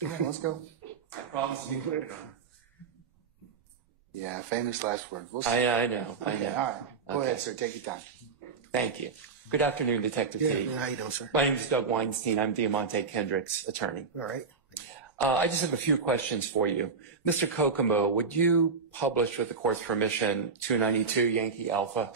Come on, let's go. I promise you. Yeah, famous last word. We'll see. I know. All right. Go ahead, sir. Take your time. Thank you. Good afternoon, Detective Teague. How you doing, sir? My name is Doug Weinstein. I'm Deamonte Kendrick's attorney. All right. I just have a few questions for you. Mr. Kokomo, would you publish, with the court's permission, 292 Yankee Alpha?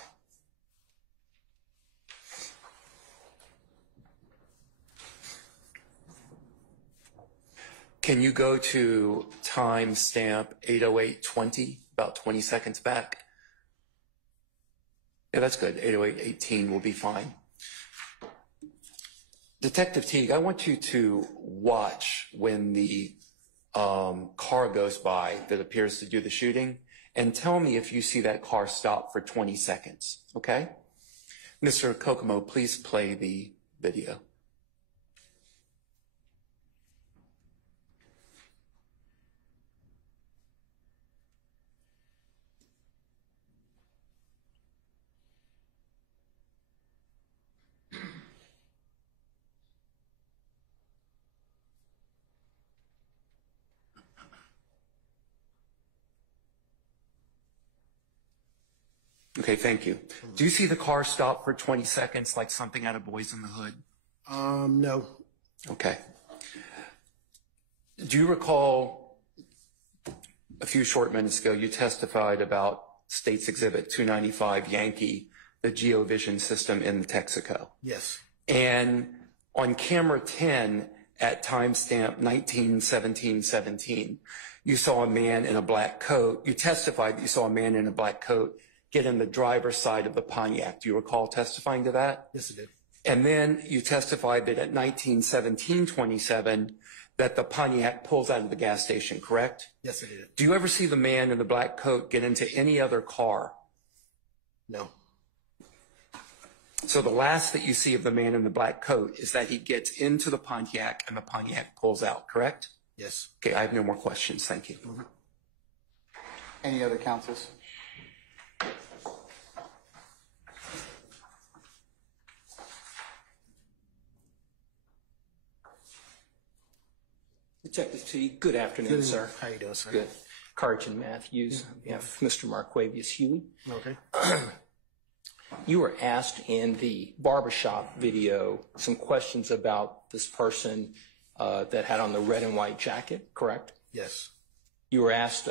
Can you go to timestamp 808:20, about 20 seconds back? Yeah, that's good. 808:18 will be fine. Detective Teague, I want you to watch when the car goes by that appears to do the shooting, and tell me if you see that car stop for 20 seconds, okay? Mr. Kokomo, please play the video. Okay, thank you. Do you see the car stop for 20 seconds like something out of Boyz in the Hood? No. Okay. Do you recall a few short minutes ago you testified about State's Exhibit 295 Yankee, the GeoVision system in Texaco? Yes. And on camera 10 at timestamp 19:17:17, you saw a man in a black coat. You testified that you saw a man in a black coat get in the driver's side of the Pontiac. Do you recall testifying to that? Yes, I did. And then you testified that at 19:17:27 that the Pontiac pulls out of the gas station, correct? Yes, I did. Do you ever see the man in the black coat get into any other car? No. So the last that you see of the man in the black coat is that he gets into the Pontiac and the Pontiac pulls out, correct? Yes. Okay, I have no more questions. Thank you. Mm-hmm. Any other counsels? Detective Teague, good afternoon, sir. How you doing, sir? Good. Careton Matthews, we have Mr. Marquavius Huey. Okay. You were asked in the barbershop video some questions about this person that had on the red and white jacket, correct? Yes. You were asked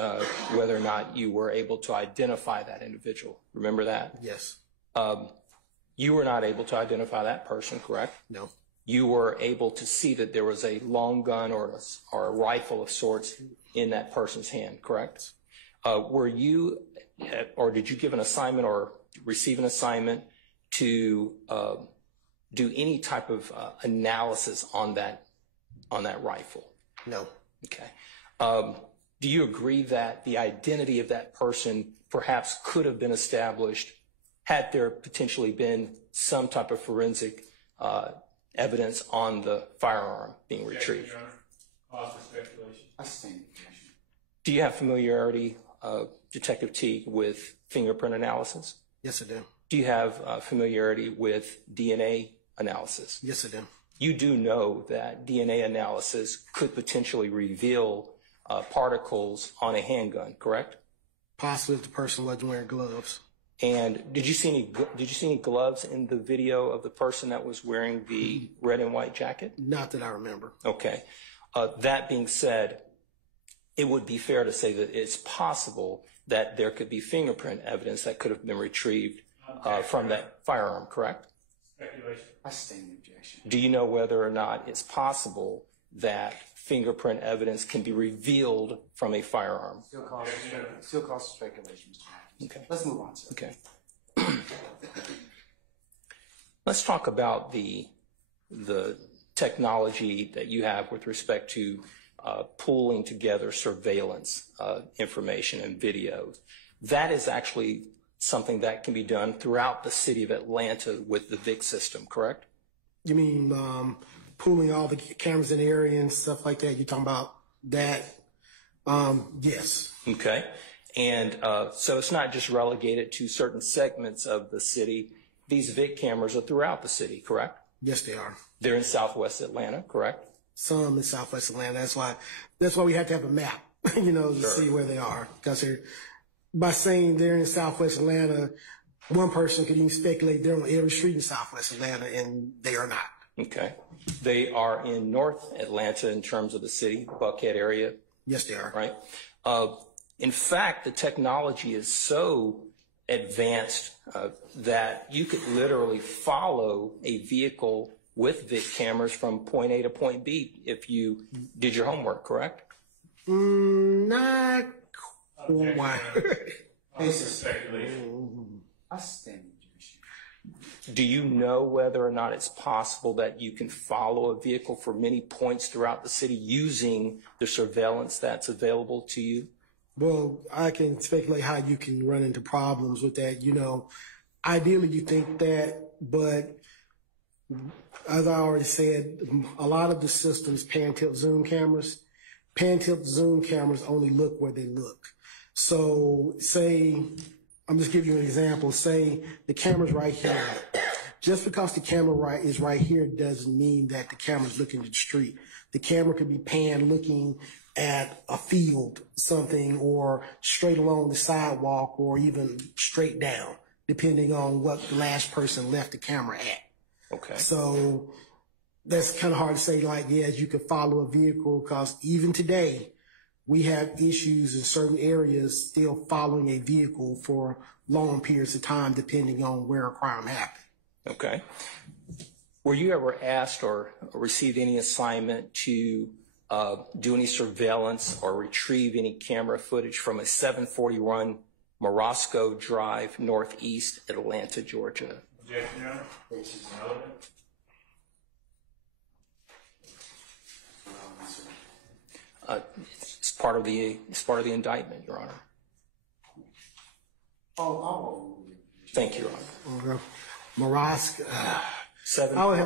whether or not you were able to identify that individual. Remember that? Yes. You were not able to identify that person, correct? No. You were able to see that there was a long gun or a rifle of sorts in that person's hand, correct? Were you, or did you give an assignment or receive an assignment to do any type of analysis on that rifle? No. Okay. Do you agree that the identity of that person perhaps could have been established had there potentially been some type of forensic evidence on the firearm being retrieved? Cause for speculation. I stand. Do you have familiarity, Detective Teague, with fingerprint analysis? Yes, I do. Do you have familiarity with DNA analysis? Yes, I do. You do know that DNA analysis could potentially reveal particles on a handgun, correct? Possibly if the person wasn't wearing gloves. And did you see any gloves in the video of the person that was wearing the red and white jacket? Not that I remember. Okay. That being said, it would be fair to say that it's possible that there could be fingerprint evidence that could have been retrieved from that firearm, correct? Speculation. I stand the objection. Do you know whether or not it's possible that fingerprint evidence can be revealed from a firearm? Still cause speculation, Mr. Matthews. Okay. Let's move on, sir. Okay. Let's talk about the technology that you have with respect to pooling together surveillance information and videos. That is actually something that can be done throughout the city of Atlanta with the VIC system, correct? You mean pooling all the cameras in the area and stuff like that? You're talking about that? Yes. Okay. And so it's not just relegated to certain segments of the city. These VIC cameras are throughout the city, correct? Yes, they are. They're in Southwest Atlanta, correct? some in Southwest Atlanta. That's why we have to have a map, to see where they are. Because by saying they're in Southwest Atlanta, one person could even speculate they're on every street in Southwest Atlanta, and they are not. Okay. They are in North Atlanta in terms of the city, Buckhead area. Yes, they are. Right. In fact, the technology is so advanced that you could literally follow a vehicle with VIC cameras from point A to point B if you did your homework, correct? Not quite. Speculation. I stand objection. Do you know whether or not it's possible that you can follow a vehicle for many points throughout the city using the surveillance that's available to you? Well, I can speculate how you can run into problems with that. Ideally you think that, but as I already said, a lot of the systems, pan tilt zoom cameras only look where they look. So I'm just giving you an example. Say the camera's right here. Just because the camera is right here doesn't mean that the camera's looking at the street. The camera could be panned looking at a field, something, or straight along the sidewalk, or even straight down, depending on what the last person left the camera at. Okay. So that's kind of hard to say, yes, you could follow a vehicle, because even today, we have issues in certain areas still following a vehicle for long periods of time, depending on where a crime happened. Okay. Were you ever asked or received any assignment to do any surveillance or retrieve any camera footage from a 741 Morosco Drive, Northeast Atlanta, Georgia? Objection, Your Honor. This is irrelevant. It's part of the indictment, Your Honor. Thank you, Your Honor. Okay. Morosco. I would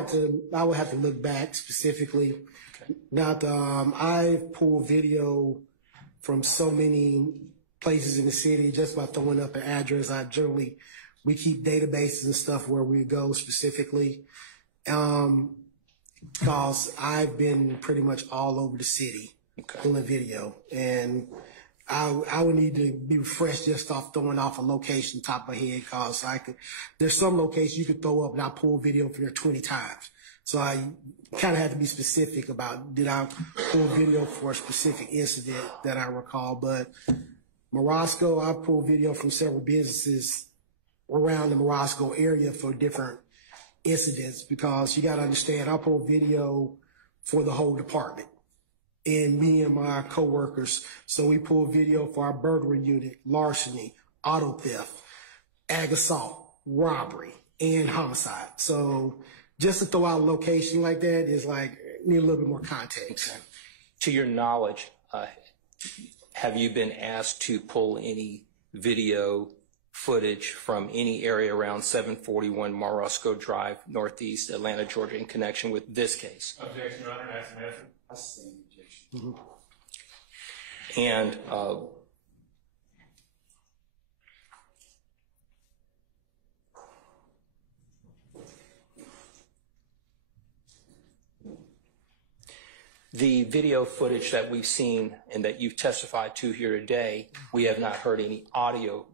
have to look back specifically. Okay. Now, I've pulled video from so many places in the city just by throwing up an address. We keep databases and stuff where we go specifically. Because I've been pretty much all over the city pulling video, and I would need to be refreshed just off throwing off a location top of my head, because there's some locations you could throw up and I pull video from there 20 times. So I kind of had to be specific about, did I pull video for a specific incident that I recall? But Morosco, I pulled video from several businesses around the Morosco area for different incidents, because you got to understand, I pulled video for the whole department, and me and my coworkers. So we pulled video for our burglary unit, larceny, auto theft, ag assault, robbery, and homicide. So just to throw out a location like that is need a little bit more context. Okay. To your knowledge, have you been asked to pull any video footage from any area around 741 Morosco Drive, Northeast Atlanta, Georgia, in connection with this case? Objection, Your Honor. That's an answer. I stand objection. Mm-hmm. And the video footage that we've seen and that you've testified to here today, we have not heard any audio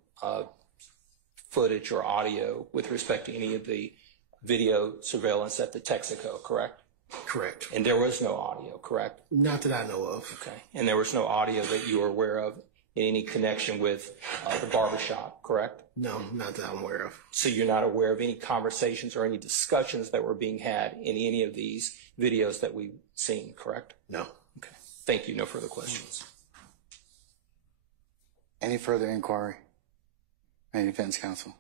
footage or audio with respect to any of the video surveillance at the Texaco, correct? Correct. And there was no audio, correct? Not that I know of. Okay. And there was no audio that you were aware of in any connection with the barbershop, correct? No, not that I'm aware of. So you're not aware of any conversations or any discussions that were being had in any of these videos that we've seen, correct? No. Okay. Thank you. No further questions. Any further inquiry? Any defense counsel?